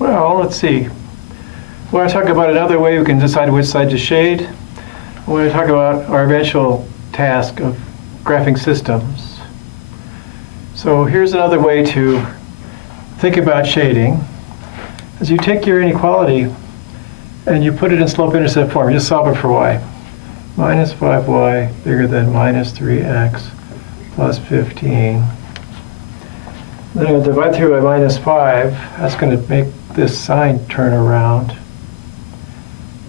Well, let's see. We want to talk about another way we can decide which side to shade. We want to talk about our eventual task of graphing systems. So here's another way to think about shading. As you take your inequality and you put it in slope-intercept form, you just solve it for y. Minus 5y bigger than minus 3x plus 15. Then I'm going to divide through by minus 5. That's going to make this sign turn around.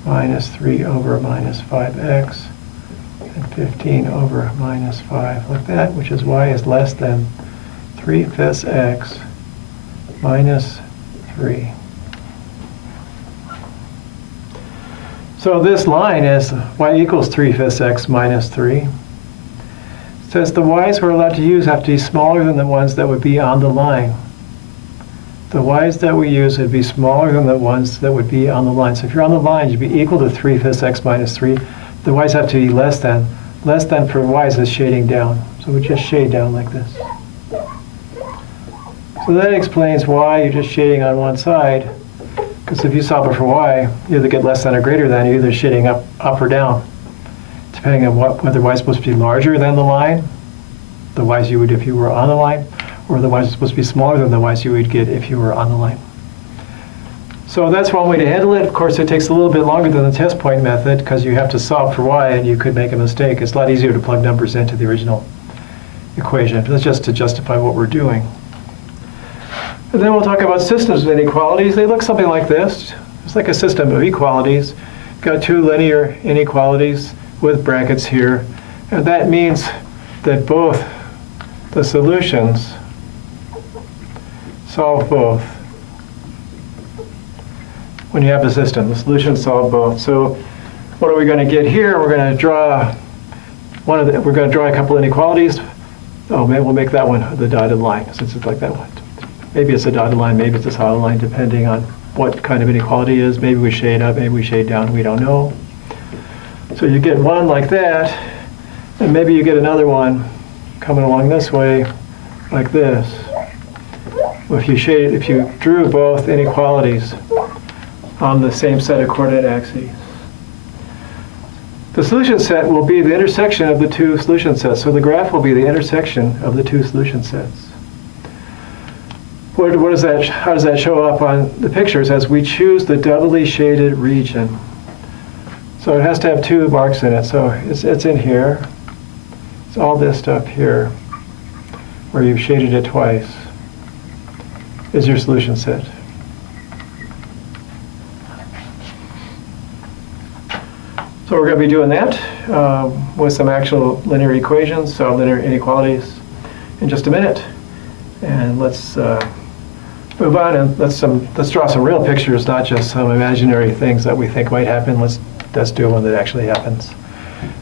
Minus 3 over minus 5x and 15 over minus 5, like that, which is y is less than 3/5 x minus 3. So this line is y equals 3/5 x minus 3. It says the y's we're allowed to use have to be smaller than the ones that would be on the line. The y's that we use would be smaller than the ones that would be on the line. So if you're on the line, you'd be equal to 3/5 x minus 3. The y's have to be less than. Less than for y's is shading down. So we just shade down like this. So that explains why you're just shading on one side. Because if you solve it for y, you either get less than or greater than, you're either shading up or down, depending on whether y is supposed to be larger than the line, the y's you would if you were on the line, or the y's are supposed to be smaller than the y's you would get if you were on the line. So that's one way to handle it. Of course, it takes a little bit longer than the test point method because you have to solve for y and you could make a mistake. It's a lot easier to plug numbers into the original equation. That's just to justify what we're doing. And then we'll talk about systems of inequalities. They look something like this. It's like a system of equalities. You've got two linear inequalities with brackets here. And that means that both the solutions solve both. When you have the system, the solutions solve both. So what are we going to get here? We're going to draw we're going to draw a couple inequalities. Oh, maybe we'll make that one the dotted line, since it's like that one. Maybe it's a dotted line, maybe it's a solid line, depending on what kind of inequality it is. Maybe we shade up, maybe we shade down, we don't know. So you get one like that, and maybe you get another one coming along this way, like this. If you drew both inequalities on the same set of coordinate axes. The solution set will be the intersection of the two solution sets. So the graph will be the intersection of the two solution sets. What is that? How does that show up on the pictures? As we choose the doubly shaded region. So it has to have two marks in it. So it's in here. It's all this stuff here, where you've shaded it twice, is your solution set. So we're going to be doing that with some actual linear equations, so linear inequalities, in just a minute. And let's move on and let's draw some real pictures, not just some imaginary things that we think might happen. Let's do one that actually happens.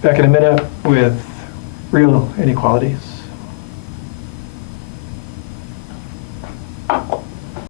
Back in a minute with real inequalities.